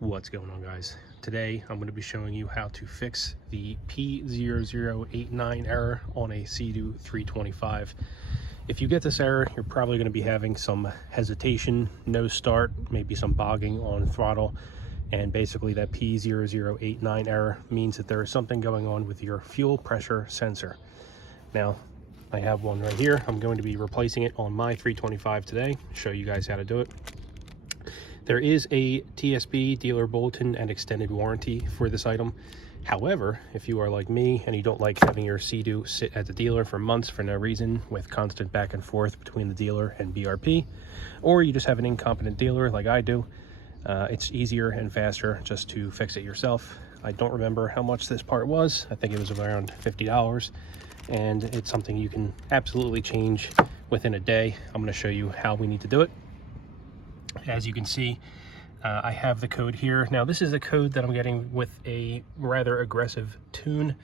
What's going on, guys? Today I'm going to be showing you how to fix the P0089 error on a SeaDoo 325. If you get this error, you're probably going to be having some hesitation, no start, maybe some bogging on throttle, and basically that P0089 error means that there is something going on with your fuel pressure sensor. Now, I have one right here. I'm going to be replacing it on my 325 today, show you guys how to do it. There is a TSB, dealer bulletin, and extended warranty for this item. However, if you are like me and you don't like having your SeaDoo sit at the dealer for months for no reason with constant back and forth between the dealer and BRP, or you just have an incompetent dealer like I do, it's easier and faster just to fix it yourself. I don't remember how much this part was. I think it was around $50, and it's something you can absolutely change within a day. I'm going to show you how we need to do it. As you can see, I have the code here. Now, this is a code that I'm getting with a rather aggressive tune,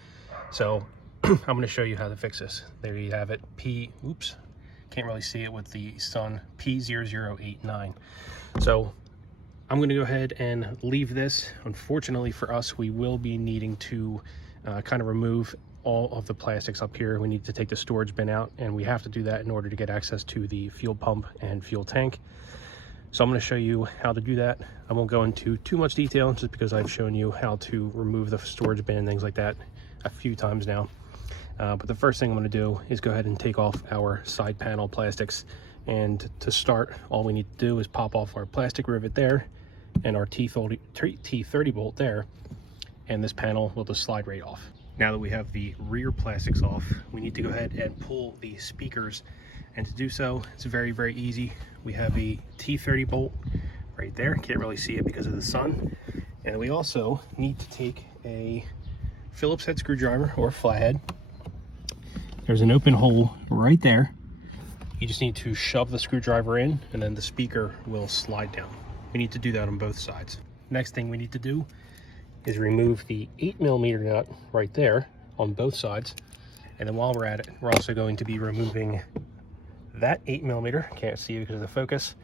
so I'm going to show you how to fix this. There you have it. Can't really see it with the sun. P0089. So I'm going to go ahead and leave this. Unfortunately for us, we will be needing to kind of remove all of the plastics up here. We need to take the storage bin out, and we have to do that in order to get access to the fuel pump and fuel tank. So I'm going to show you how to do that. I won't go into too much detail just because I've shown you how to remove the storage bin and things like that a few times now. But the first thing I'm going to do is go ahead and take off our side panel plastics. And to start, all we need to do is pop off our plastic rivet there and our T30 bolt there. And this panel will just slide right off. Now that we have the rear plastics off, we need to go ahead and pull the speakers. And to do so, it's very, very easy. We have a T30 bolt right there. Can't really see it because of the sun. And we also need to take a Phillips head screwdriver or flathead. There's an open hole right there. You just need to shove the screwdriver in, and then the speaker will slide down. We need to do that on both sides. Next thing we need to do is remove the 8mm nut right there on both sides. And then while we're at it, we're also going to be removing that 8mm, can't see it because of the focus,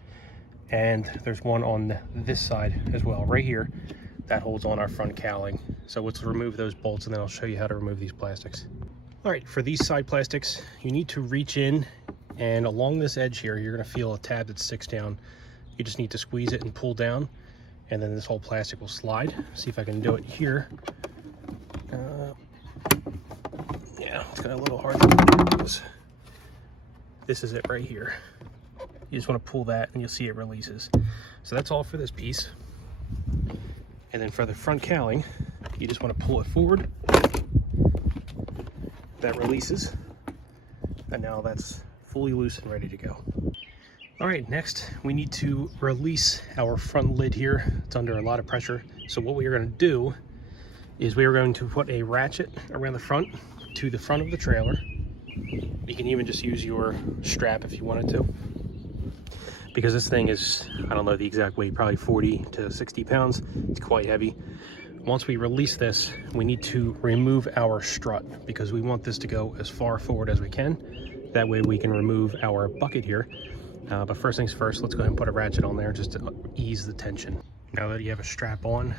and there's one on this side as well, right here, that holds on our front cowling. So let's remove those bolts, and then I'll show you how to remove these plastics. All right, for these side plastics, you need to reach in, and along this edge here, you're going to feel a tab that sticks down. You just need to squeeze it and pull down, and then this whole plastic will slide. See if I can do it here. Yeah, it's got a little hard. This is it right here. You just want to pull that and you'll see it releases. So that's all for this piece. And then for the front cowling, you just want to pull it forward. That releases. And now that's fully loose and ready to go. All right, next we need to release our front lid here. It's under a lot of pressure. So what we are going to do is we are going to put a ratchet around the front to the front of the trailer. You can even just use your strap if you wanted to, because this thing is, I don't know the exact weight, probably 40 to 60 pounds. It's quite heavy. Once we release this, we need to remove our strut because we want this to go as far forward as we can. That way we can remove our bucket here. But first things first, let's go ahead and put a ratchet on there just to ease the tension. Now that you have a strap on,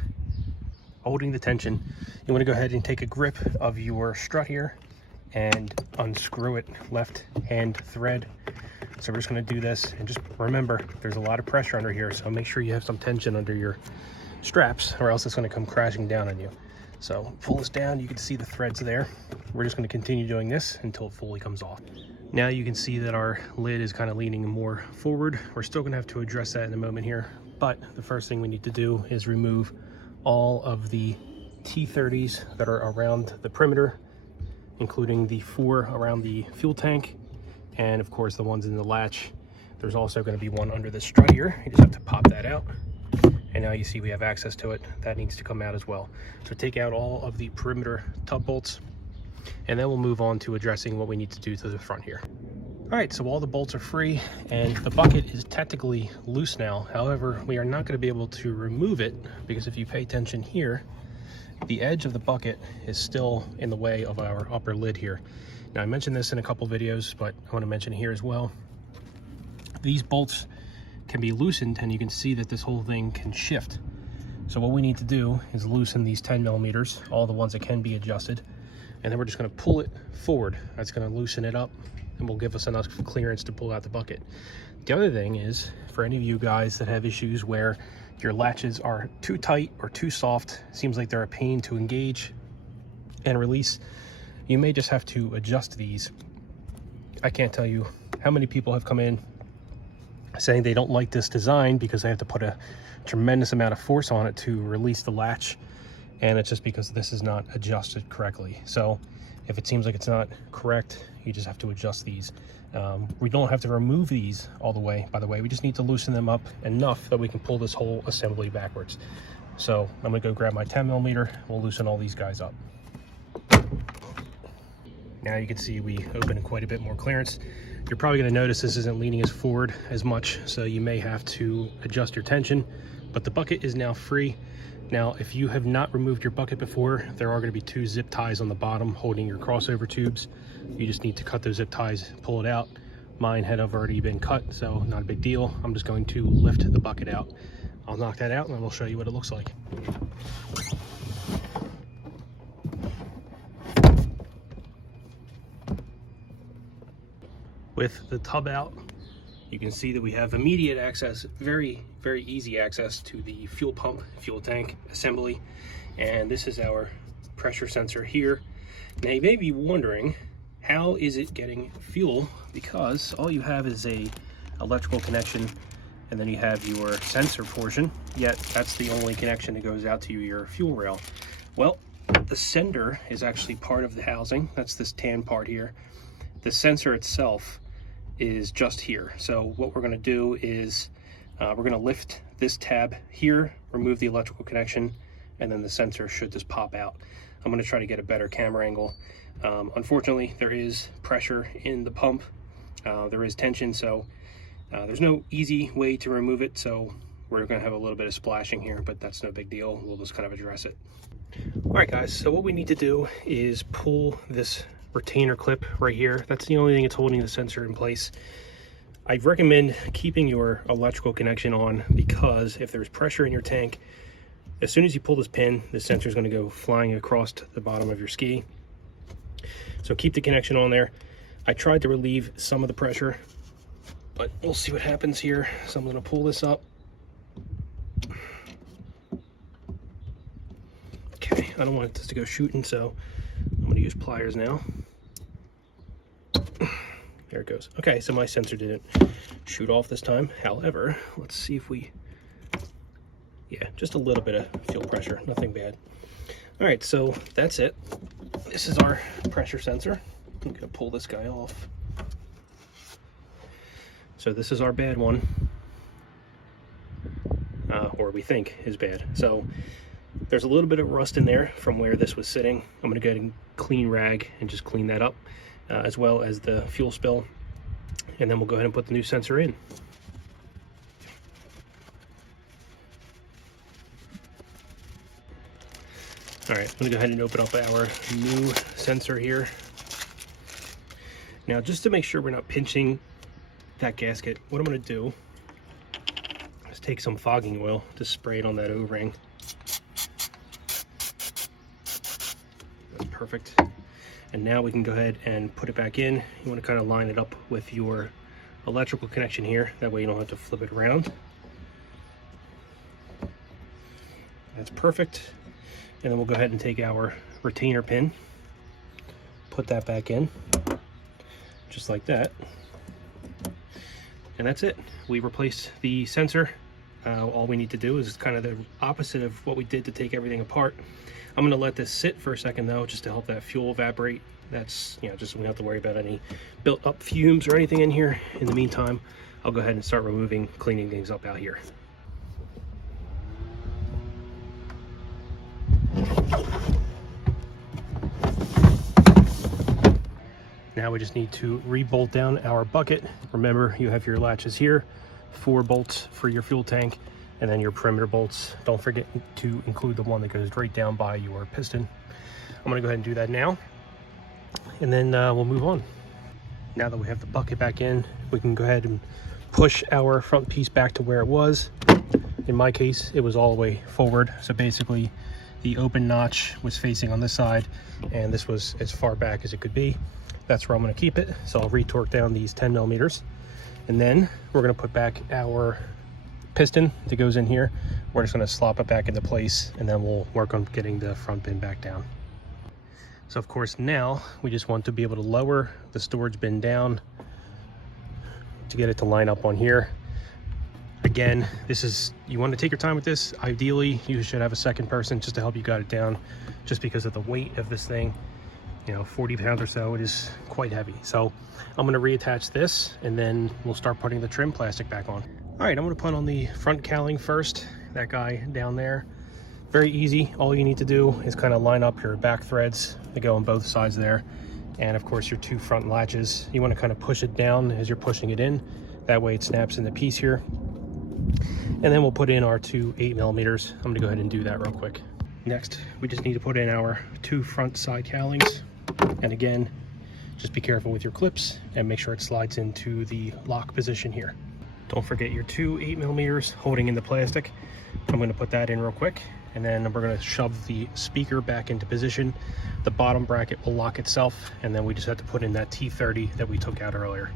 holding the tension, you want to go ahead and take a grip of your strut here and unscrew it, left hand thread. So we're just going to do this, and just remember there's a lot of pressure under here, so make sure you have some tension under your straps or else it's going to come crashing down on you. So pull this down, you can see the threads there. We're just going to continue doing this until it fully comes off. Now you can see that our lid is kind of leaning more forward. We're still going to have to address that in a moment here, but the first thing we need to do is remove all of the T30s that are around the perimeter, including the 4 around the fuel tank, and of course the ones in the latch. There's also going to be one under the strut here. You just have to pop that out, and now you see we have access to it. That needs to come out as well. So take out all of the perimeter tub bolts, and then we'll move on to addressing what we need to do to the front here. All right, so all the bolts are free, and the bucket is technically loose now. However, we are not going to be able to remove it because if you pay attention here, the edge of the bucket is still in the way of our upper lid here. Now, I mentioned this in a couple videos, but I want to mention it here as well. These bolts can be loosened, and you can see that this whole thing can shift. So what we need to do is loosen these 10 millimeters, all the ones that can be adjusted, and then we're just going to pull it forward. That's going to loosen it up and will give us enough clearance to pull out the bucket. The other thing is, for any of you guys that have issues where your latches are too tight or too soft, seems like they're a pain to engage and release, you may just have to adjust these. I can't tell you how many people have come in saying they don't like this design because they have to put a tremendous amount of force on it to release the latch, and it's just because this is not adjusted correctly. So if it seems like it's not correct, you just have to adjust these. We don't have to remove these all the way, by the way. We just need to loosen them up enough that we can pull this whole assembly backwards. So I'm gonna go grab my 10 millimeter. We'll loosen all these guys up. Now you can see we open quite a bit more clearance. You're probably going to notice this isn't leaning as forward as much, so you may have to adjust your tension, but the bucket is now free. Now, if you have not removed your bucket before, there are going to be 2 zip ties on the bottom holding your crossover tubes. You just need to cut those zip ties, pull it out. Mine had already been cut, so not a big deal. I'm just going to lift the bucket out. I'll knock that out and then we'll show you what it looks like. With the tub out, you can see that we have immediate access, very easy access to the fuel pump, fuel tank assembly, and this is our pressure sensor here. Now you may be wondering, how is it getting fuel? Because all you have is a electrical connection, and then you have your sensor portion, yet that's the only connection that goes out to your fuel rail. Well, the sender is actually part of the housing. That's this tan part here. The sensor itself is just here. So what we're going to do is we're going to lift this tab here, remove the electrical connection, and then the sensor should just pop out. I'm going to try to get a better camera angle. Unfortunately, there is pressure in the pump. There is tension, so there's no easy way to remove it. So we're going to have a little bit of splashing here, but that's no big deal. We'll just kind of address it. All right, guys, so what we need to do is pull this retainer clip right here. That's the only thing that's holding the sensor in place. I recommend keeping your electrical connection on, because if there's pressure in your tank, as soon as you pull this pin, the sensor is going to go flying across to the bottom of your ski. So keep the connection on there. I tried to relieve some of the pressure, but we'll see what happens here. So I'm going to pull this up. Okay, I don't want this to go shooting, so I'm going to use pliers now. There it goes. Okay, so my sensor didn't shoot off this time. However, let's see if we, yeah, just a little bit of fuel pressure, nothing bad. All right, so that's it. This is our pressure sensor. I'm going to pull this guy off. So this is our bad one, or we think is bad. So there's a little bit of rust in there from where this was sitting. I'm going to go and clean rag and just clean that up, as well as the fuel spill, and then we'll go ahead and put the new sensor in. All right, I'm going to go ahead and open up our new sensor here. Now, just to make sure we're not pinching that gasket, what I'm going to do is take some fogging oil to spray it on that O-ring. That's perfect. And now we can go ahead and put it back in. You want to kind of line it up with your electrical connection here. That way you don't have to flip it around. That's perfect. And then we'll go ahead and take our retainer pin, put that back in, just like that. And that's it. We replaced the sensor. All we need to do is kind of the opposite of what we did to take everything apart. I'm gonna let this sit for a second though, just to help that fuel evaporate. That's, you know, just so we don't have to worry about any built up fumes or anything in here. In the meantime, I'll go ahead and start cleaning things up out here. Now we just need to re-bolt down our bucket. Remember, you have your latches here, 4 bolts for your fuel tank, and then your perimeter bolts. Don't forget to include the one that goes right down by your piston. I'm gonna go ahead and do that now, and then we'll move on. Now that we have the bucket back in, we can go ahead and push our front piece back to where it was. In my case, it was all the way forward. So basically the open notch was facing on this side and this was as far back as it could be. That's where I'm going to keep it. So I'll retorque down these 10 millimeters, and then we're going to put back our piston that goes in here. We're just going to slop it back into place, and then we'll work on getting the front bin back down. So of course now we just want to be able to lower the storage bin down to get it to line up on here. Again, this is, you want to take your time with this. Ideally, you should have a second person just to help you guide it down, just because of the weight of this thing. You know, 40 pounds or so, it is quite heavy. So I'm going to reattach this, and then we'll start putting the trim plastic back on. All right, I'm going to put on the front cowling first, that guy down there. Very easy. All you need to do is kind of line up your back threads that go on both sides there. And of course your two front latches. You want to kind of push it down as you're pushing it in. That way it snaps into piece here. And then we'll put in our two 8 millimeters. I'm gonna go ahead and do that real quick. Next, we just need to put in our two front side cowlings. And again, just be careful with your clips and make sure it slides into the lock position here. Don't forget your two 8 millimeters holding in the plastic. I'm gonna put that in real quick, and then we're gonna shove the speaker back into position. The bottom bracket will lock itself, and then we just have to put in that T30 that we took out earlier.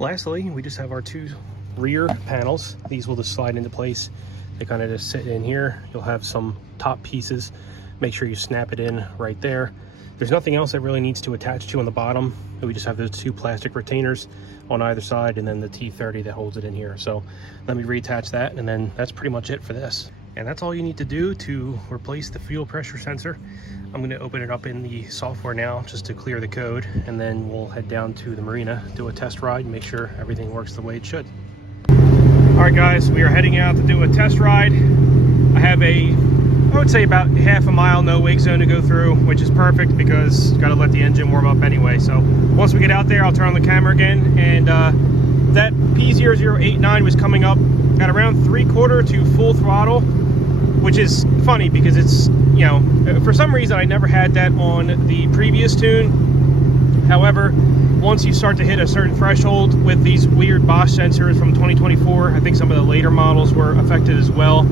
Lastly, we just have our two rear panels. These will just slide into place. They kind of just sit in here. You'll have some top pieces. Make sure you snap it in right there. There's nothing else that really needs to attach to on the bottom. We just have those two plastic retainers on either side, and then the T30 that holds it in here. So let me reattach that, and then that's pretty much it for this. And that's all you need to do to replace the fuel pressure sensor. I'm going to open it up in the software now just to clear the code, and then we'll head down to the marina, do a test ride, and make sure everything works the way it should. All right guys, we are heading out to do a test ride. I have I would say about half a mile no wake zone to go through, which is perfect because got to let the engine warm up anyway. So once we get out there, I'll turn on the camera again, and that P0089 was coming up at around 3/4 to full throttle, which is funny because it's, you know, for some reason I never had that on the previous tune. However, once you start to hit a certain threshold with these weird Bosch sensors from 2024, I think some of the later models were affected as well.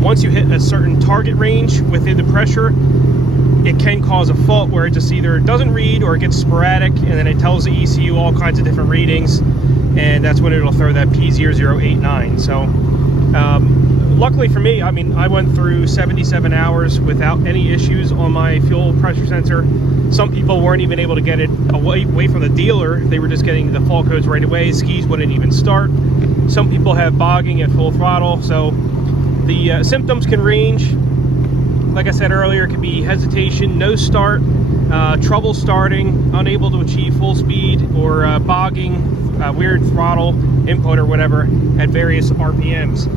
Once you hit a certain target range within the pressure, it can cause a fault where it just either doesn't read or it gets sporadic, and then it tells the ECU all kinds of different readings, and that's when it'll throw that P0089. So luckily for me, I mean, I went through 77 hours without any issues on my fuel pressure sensor. Some people weren't even able to get it away from the dealer. They were just getting the fault codes right away. Skis wouldn't even start. Some people have bogging at full throttle. So the symptoms can range. Like I said earlier, it could be hesitation, no start, trouble starting, unable to achieve full speed, or bogging, weird throttle input or whatever at various RPMs.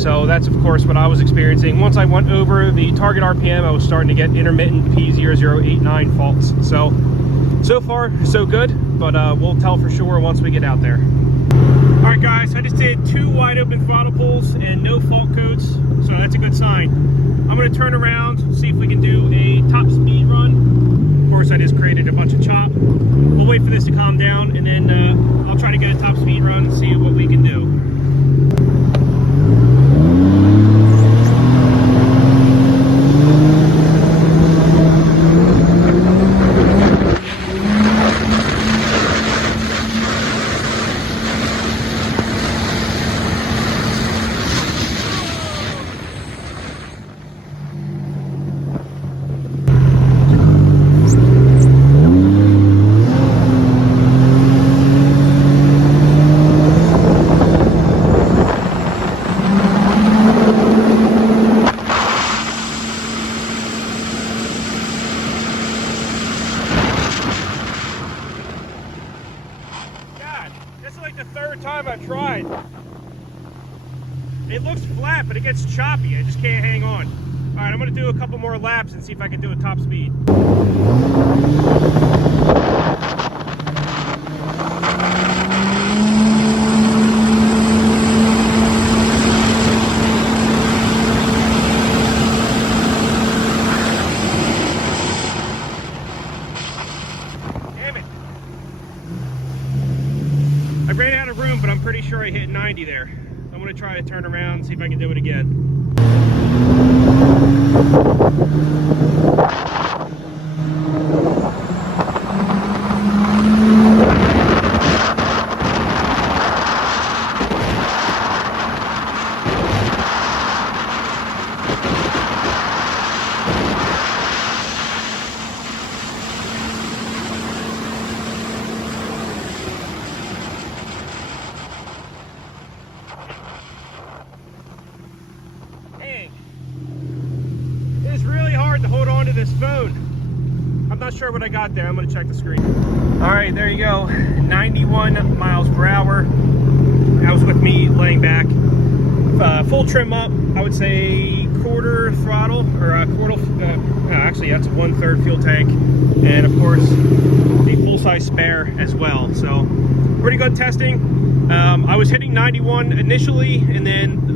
So that's of course what I was experiencing. Once I went over the target RPM, I was starting to get intermittent P0089 faults. So far so good, but we'll tell for sure once we get out there. All right guys, I just did 2 wide open throttle pulls and no fault codes, so that's a good sign. I'm gonna turn around, see if we can do a top speed run. Of course, I just created a bunch of chop. We'll wait for this to calm down, and then I'll try to get a top speed run and see what we can do. Time I've tried. It looks flat, but it gets choppy. I just can't hang on. All right, I'm going to do a couple more laps and see if I can do a top speed. I ran out of room, but I'm pretty sure I hit 90 there. I'm going to try to turn around and see if I can do it again. It's really hard to hold on to this phone. I'm not sure what I got there. I'm going to check the screen. All right, there you go. 91 miles per hour. That was with me laying back. Full trim up, I would say quarter throttle, or actually that's 1/3 fuel tank. And of course, a full-size spare as well. So pretty good testing. I was hitting 91 initially, and then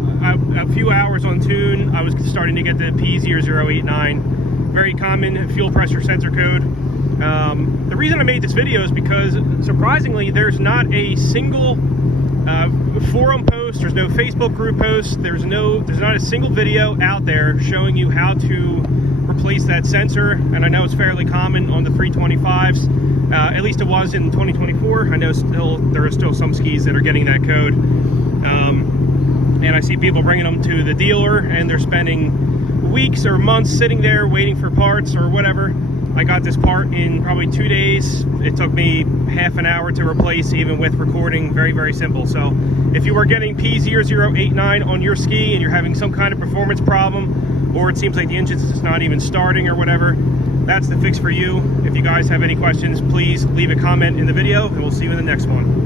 a few hours on tune, I was starting to get the P0089. Very common fuel pressure sensor code. The reason I made this video is because, surprisingly, there's not a single forum post, there's no Facebook group post, there's not a single video out there showing you how to replace that sensor. And I know it's fairly common on the 325s. At least it was in 2024. I know there are still some skis that are getting that code. And I see people bringing them to the dealer and they're spending weeks or months sitting there waiting for parts or whatever. I got this part in probably 2 days. It took me half an hour to replace, even with recording. Very, very simple. So if you are getting P0089 on your ski and you're having some kind of performance problem, or it seems like the engine's just not even starting or whatever, that's the fix for you. If you guys have any questions, please leave a comment in the video and we'll see you in the next one.